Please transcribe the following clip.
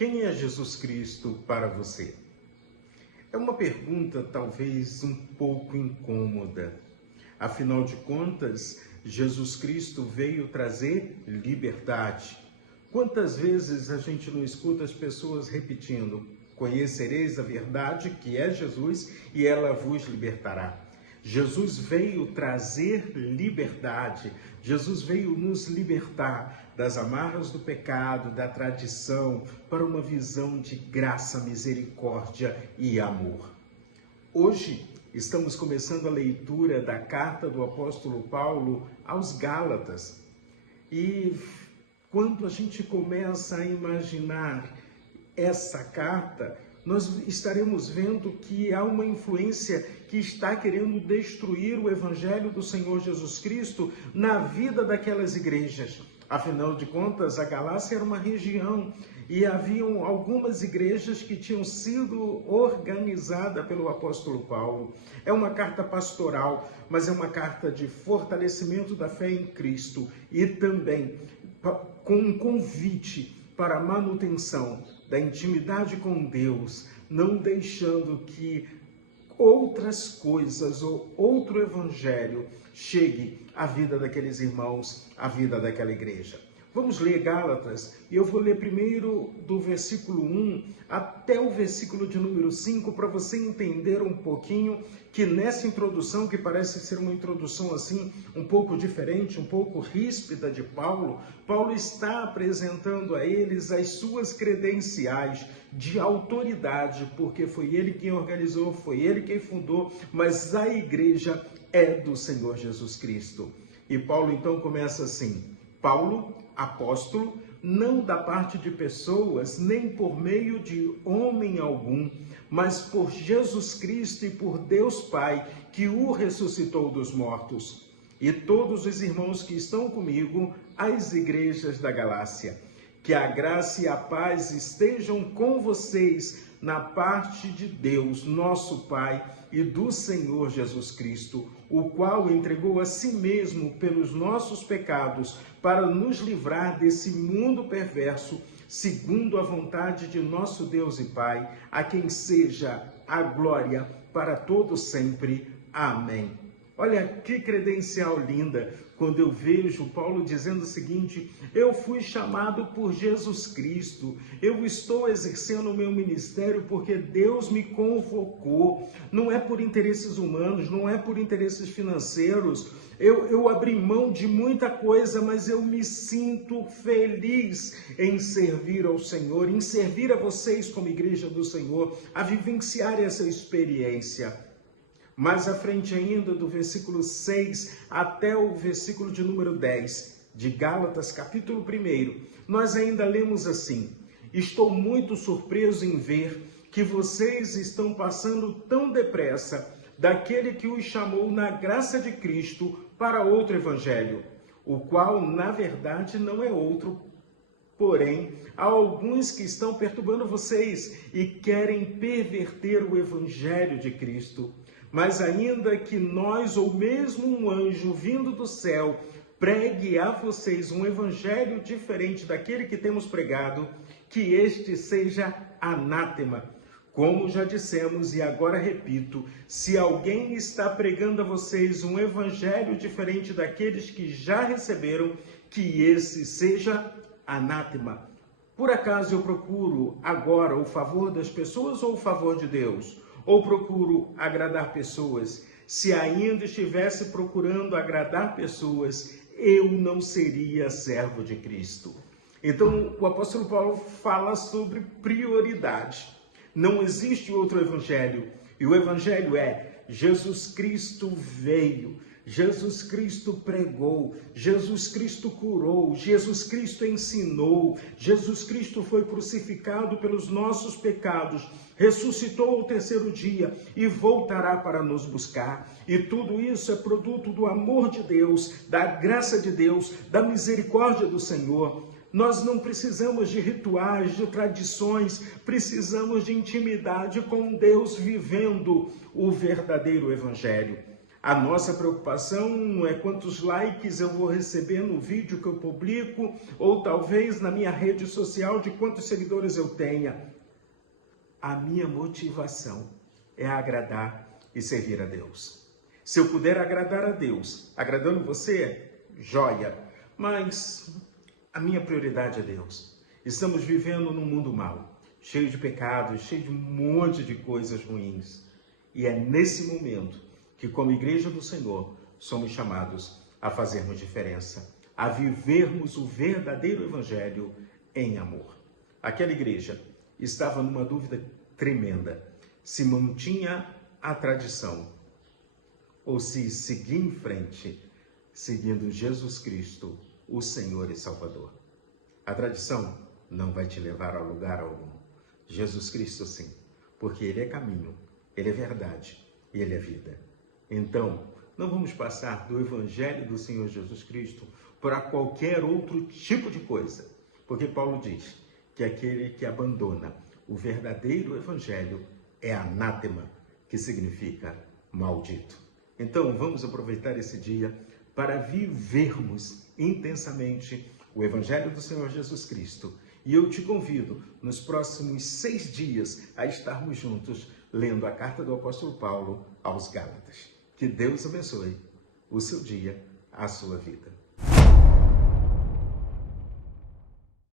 Quem é Jesus Cristo para você? É uma pergunta talvez um pouco incômoda. Afinal de contas, Jesus Cristo veio trazer liberdade. Quantas vezes a gente não escuta as pessoas repetindo: conhecereis a verdade, que é Jesus, e ela vos libertará. Jesus veio trazer liberdade. Jesus veio nos libertar das amarras do pecado, da tradição, para uma visão de graça, misericórdia e amor. Hoje estamos começando a leitura da carta do apóstolo Paulo aos Gálatas. E quando a gente começa a imaginar essa carta, nós estaremos vendo que há uma influência que está querendo destruir o Evangelho do Senhor Jesus Cristo na vida daquelas igrejas. Afinal de contas, a Galácia era uma região e haviam algumas igrejas que tinham sido organizadas pelo apóstolo Paulo. É uma carta pastoral, mas é uma carta de fortalecimento da fé em Cristo e também com um convite para a manutenção da intimidade com Deus, não deixando que outras coisas ou outro evangelho chegue à vida daqueles irmãos, à vida daquela igreja. Vamos ler Gálatas, e eu vou ler primeiro do versículo 1 até o versículo de número 5, para você entender um pouquinho que nessa introdução, que parece ser uma introdução assim, um pouco diferente, um pouco ríspida de Paulo, Paulo está apresentando a eles as suas credenciais de autoridade, porque foi ele quem organizou, foi ele quem fundou, mas a igreja é do Senhor Jesus Cristo. E Paulo então começa assim: Paulo, apóstolo, não da parte de pessoas, nem por meio de homem algum, mas por Jesus Cristo e por Deus Pai, que o ressuscitou dos mortos. E todos os irmãos que estão comigo, às igrejas da Galácia. Que a graça e a paz estejam com vocês na parte de Deus, nosso Pai, e do Senhor Jesus Cristo, o qual entregou a si mesmo pelos nossos pecados, para nos livrar desse mundo perverso, segundo a vontade de nosso Deus e Pai, a quem seja a glória para todos sempre. Amém. Olha que credencial linda, quando eu vejo Paulo dizendo o seguinte: eu fui chamado por Jesus Cristo, eu estou exercendo o meu ministério porque Deus me convocou, não é por interesses humanos, não é por interesses financeiros, eu abri mão de muita coisa, mas eu me sinto feliz em servir ao Senhor, em servir a vocês como igreja do Senhor, a vivenciar essa experiência. Mais à frente ainda, do versículo 6 até o versículo de número 10, de Gálatas, capítulo 1, nós ainda lemos assim: estou muito surpreso em ver que vocês estão passando tão depressa daquele que os chamou na graça de Cristo para outro evangelho, o qual, na verdade, não é outro. Porém, há alguns que estão perturbando vocês e querem perverter o evangelho de Cristo. Mas ainda que nós, ou mesmo um anjo vindo do céu, pregue a vocês um evangelho diferente daquele que temos pregado, que este seja anátema. Como já dissemos e agora repito, se alguém está pregando a vocês um evangelho diferente daqueles que já receberam, que esse seja anátema. Por acaso eu procuro agora o favor das pessoas ou o favor de Deus? Ou procuro agradar pessoas? Se ainda estivesse procurando agradar pessoas, eu não seria servo de Cristo. Então, o apóstolo Paulo fala sobre prioridade. Não existe outro evangelho. E o evangelho é: Jesus Cristo veio, Jesus Cristo pregou, Jesus Cristo curou, Jesus Cristo ensinou, Jesus Cristo foi crucificado pelos nossos pecados, ressuscitou ao terceiro dia e voltará para nos buscar. E tudo isso é produto do amor de Deus, da graça de Deus, da misericórdia do Senhor. Nós não precisamos de rituais, de tradições, precisamos de intimidade com Deus, vivendo o verdadeiro evangelho. A nossa preocupação é quantos likes eu vou receber no vídeo que eu publico, ou talvez na minha rede social de quantos seguidores eu tenha. A minha motivação é agradar e servir a Deus. Se eu puder agradar a Deus, agradando você, joia. Mas a minha prioridade é Deus. Estamos vivendo num mundo mau, cheio de pecados, cheio de um monte de coisas ruins. E é nesse momento que, como igreja do Senhor, somos chamados a fazermos diferença, a vivermos o verdadeiro evangelho em amor. Aquela igreja estava numa dúvida tremenda, se mantinha a tradição ou se seguir em frente, seguindo Jesus Cristo, o Senhor e Salvador. A tradição não vai te levar a lugar algum. Jesus Cristo sim, porque Ele é caminho, Ele é verdade e Ele é vida. Então, não vamos passar do Evangelho do Senhor Jesus Cristo para qualquer outro tipo de coisa, porque Paulo diz que aquele que abandona o verdadeiro Evangelho é anátema, que significa maldito. Então, vamos aproveitar esse dia para vivermos intensamente o Evangelho do Senhor Jesus Cristo. E eu te convido, nos próximos 6 dias, a estarmos juntos lendo a carta do apóstolo Paulo aos Gálatas. Que Deus abençoe o seu dia, a sua vida.